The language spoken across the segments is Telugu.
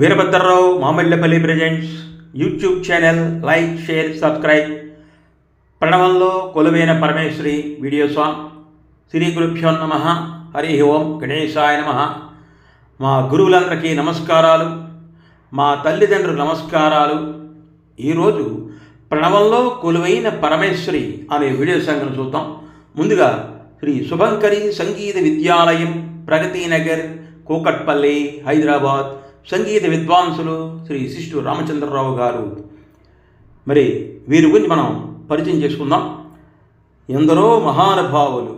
Veerabhadrarao Mamillapalli presents YouTube channel like share subscribe. ప్రణవంలో కొలువైన పరమేశ్వరి వీడియో సాంగ్. శ్రీ గురుభ్యో నమః. హరి ఓం గణేశాయ నమః. మా గురువులందరికీ నమస్కారాలు, మా తల్లిదండ్రులు నమస్కారాలు. ఈరోజు ప్రణవంలో కొలువైన పరమేశ్వరి అనే వీడియో సాంగ్ను చూద్దాం. ముందుగా శ్రీ శుభంకరి సంగీత విద్యాలయం, ప్రగతి నగర్, కూకట్పల్లి, హైదరాబాద్ సంగీత విద్వాంసులు శ్రీ సిస్టు రామచంద్రరావు గారు. మరి వీరి గురించి మనం పరిచయం చేసుకుందాం. ఎందరో మహానుభావులు,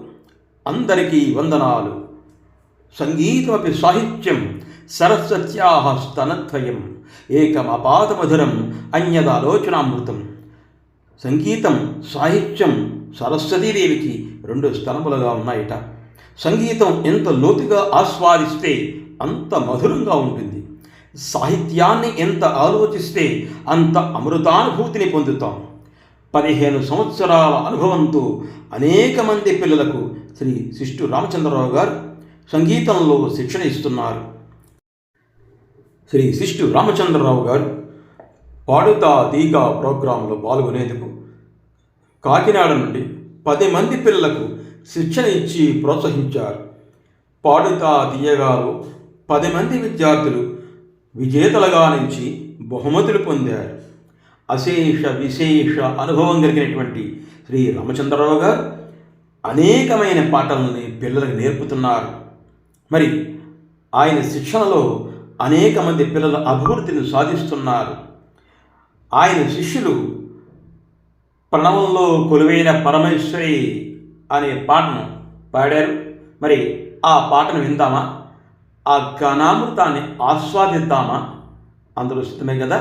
అందరికీ వందనాలు. సంగీతమపి సాహిత్యం సరస్వత్యాః స్తనద్వయం, ఏకమపాతమధురం అన్యదాలోచనామృతం. సంగీతం సాహిత్యం సరస్వతీదేవికి రెండు స్తనములుగా ఉన్నాయట. సంగీతం ఎంత లోతుగా ఆస్వాదిస్తే అంత మధురంగా ఉంటుంది. సాహిత్యాన్ని ఎంత ఆలోచిస్తే అంత అమృతానుభూతిని పొందుతాం. 15 సంవత్సరాల అనుభవంతో అనేక మంది పిల్లలకు శ్రీ సిస్టు రామచంద్రరావు గారు సంగీతంలో శిక్షణ ఇస్తున్నారు. శ్రీ సిస్టు రామచంద్రరావు గారు పాడుతా తీగా ప్రోగ్రాంలో పాల్గొనేందుకు కాకినాడ నుండి 10 మంది పిల్లలకు శిక్షణ ఇచ్చి ప్రోత్సహించారు. పాడుతా తీయగాలో 10 మంది విద్యార్థులు విజేతలుగా నిలిచి బహుమతులు పొందారు. అశేష విశేష అనుభవం కలిగినటువంటి శ్రీ రామచంద్రరావు గారు అనేకమైన పాటలని పిల్లలకు నేర్పుతున్నారు. మరి ఆయన శిక్షణలో అనేక మంది పిల్లల అభివృద్ధిని సాధిస్తున్నారు. ఆయన శిష్యులు ప్రణవంలో కొలువైన పరమేశ్వరి అనే పాటను పాడారు. మరి ఆ పాటను విందామా? ఆ ఘనామృతాన్ని ఆస్వాదిద్దామా? అందరూ సిద్ధమే కదా?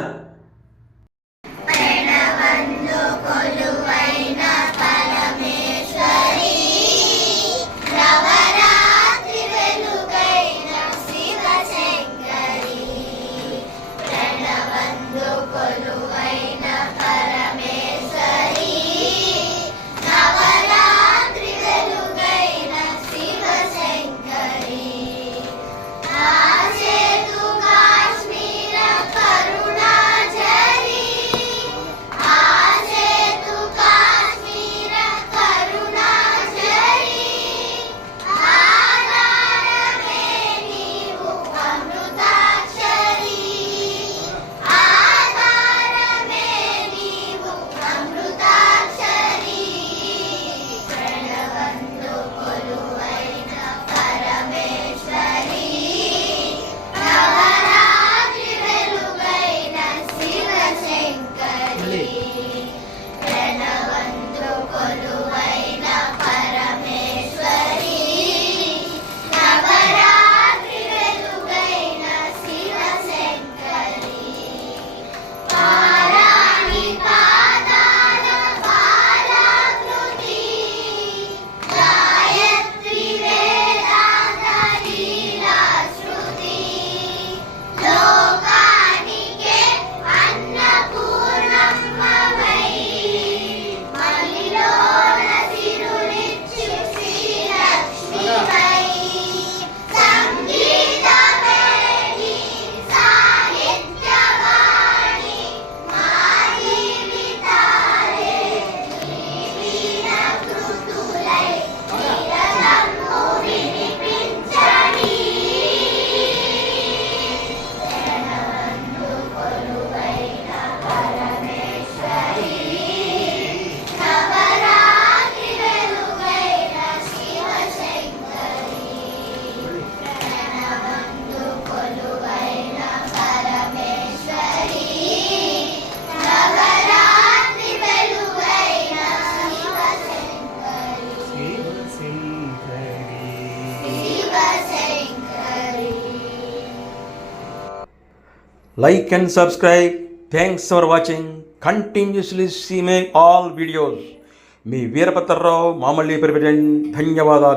Like and subscribe. Thanks for watching. Continuously see my all videos. మీ వీరభద్రరావు మామిళ్ళపల్లి ప్రెజెంట్. ధన్యవాదాలు.